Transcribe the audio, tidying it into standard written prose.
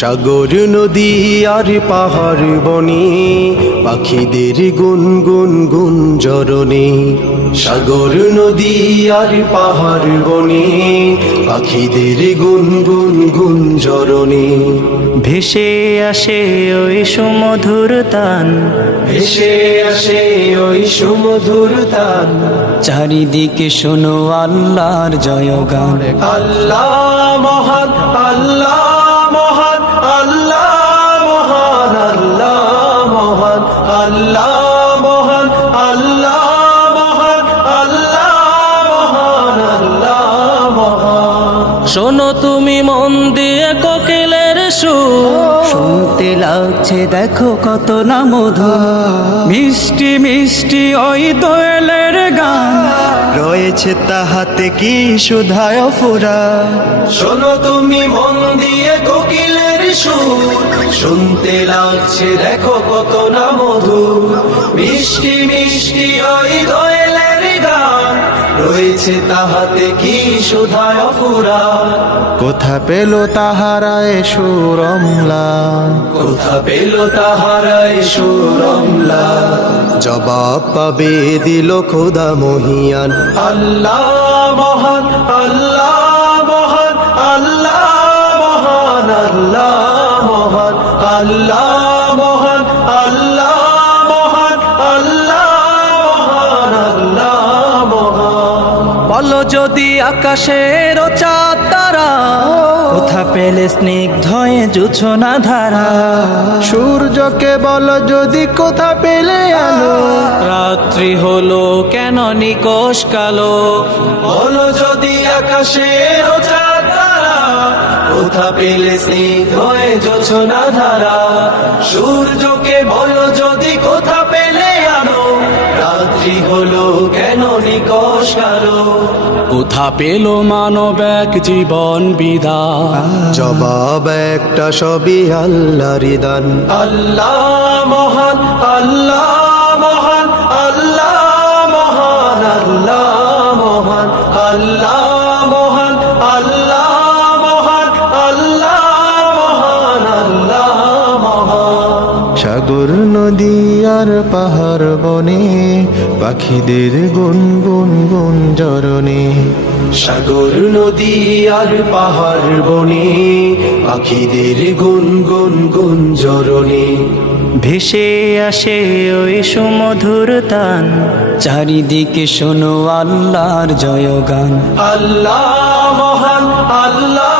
সাগর নদী আর পাহাড় বনে পাখিদের গুনগুন গুঞ্জরণে। সাগর নদী আর পাহাড় বনে পাখিদের গুনগুন গুঞ্জরণে। ভেসে আসে ওই সুমধুর তান, ভেসে আসে ওই সুমধুর তান। চারিদিকে শোনো আল্লাহর জয়গান। আল্লাহ মহান, আল্লাহ মহান, আল্লাহ মহান, আল্লাহ মহান, আল্লাহ মহান, আল্লাহ মহান, আল্লাহ মহান, আল্লাহ মহান। শোনো তুমি মন দিয়ে কোকিলের সুর, শুনতে লাগছে দেখো কত না মধু। মিষ্টি মিষ্টি ওই দোয়েলের গান, রয়েছে তাহাতে কি সুধায় ফুরা। শোনো তুমি মন দিয়ে কোকিলের সুর, শুনতে লাগছে দেখো কত না মধু। মিষ্টি মিষ্টি ওই দোয়েলের গান, রয়েছে তাহাতে কি সুধায় ফুরা। কোথা পেল তাহারায় সুরমলা, কোথা পেল তাহারায় সুরমলা। জবাব পাবে দিল খোদা মহিয়ান। আল্লাহ মহান, আল্লাহ মহান, আল্লাহ মহান, আল্লাহ মহান, আল্লাহ মহান, আল্লাহ মহান, আল্লাহ মহান, আল্লাহ মহান। বলো যদি আকাশের চাঁদ তারা, কোথা পেলে স্নিগ্ধয়ে জোছনা ধারা। সূর্যকে বলো যদি কোথা পেলে আলো, রাত্রি হলো কেন নিকশ কালো। বলো যদি আকাশের চাঁদ তারা, কোথা পেলে স্নিগ্ধ হয়ে জোছনা ধারা। সূর্যকে বলো যদি কোথা পেলে আলো, রাত্রি হলো কেন নিকশ কালো। কোথা পেল মানব এক জীবন বিধান, জবাব একটা সবই আল্লাহর দান। আল্লাহ মহান, আল্লাহ মহান, আল্লাহ মহান, আল্লাহ মহান, আল্লাহ মহান, আল্লাহ মহান, আল্লাহ মহান, আল্লাহ মহান। সাগর নদী আর পাহাড় বনে পাখিদের গুনগুন গুঞ্জরণে। সাগর নদী আর পাহাড় বনে পাখিদের গুনগুন গুঞ্জরণে। ভেসে আসে ওই সুমধুর তান, চারিদিকে শোনো আল্লাহর জয়গান। আল্লাহ মহান, আল্লাহ